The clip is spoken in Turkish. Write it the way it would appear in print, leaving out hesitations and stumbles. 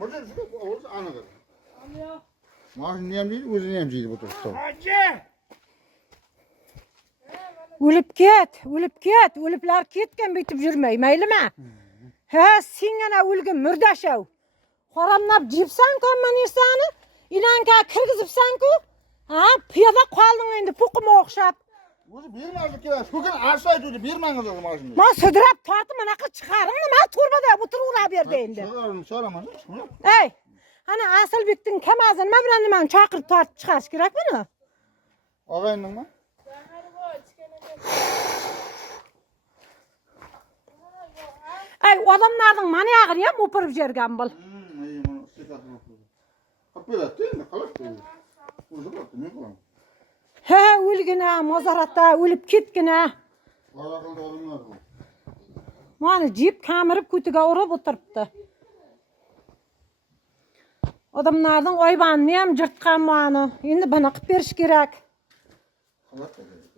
Burada olursa anıdır. Maaşını yem değil, özünü yem değil bu turşu. Ölüp ket. Ölüpler ketken bitip жүрmey, meylimi? He, sen gana ölgün mürdaşav. Horamlap jipsan kömmen irsani, inanka kirgizipsan ku. Ha, piyada kaldın endi puquma okşap. Özü birmezlik ya. Şu gün arsaydı öyle birmeniz o maaşını. Ma södürap tatım anaka çıkarım ma turbada bu turura berdi endi. Soramaz. Ey, hani Asılbek'tin kemazın ma bilen men çakırıp tartıp çıkarış gerek bunu? Ağayının mı? Ey, adamlardan maniyagır ya mupırıp jergen bul. İyi bunu sıkatını okudu. Kapıda değil mi? Kalıp değil. Uzun baktı ne kulağım? He, ölgüne, mozaratta, ölüp ketgine. Ağakılda olunlar bu. Mani jip kamirip kütüge urup oturuptu. Adamlardan oybanını hem jırtkan mani. Endi bana qıp beriş gerek. Kalıp da değil.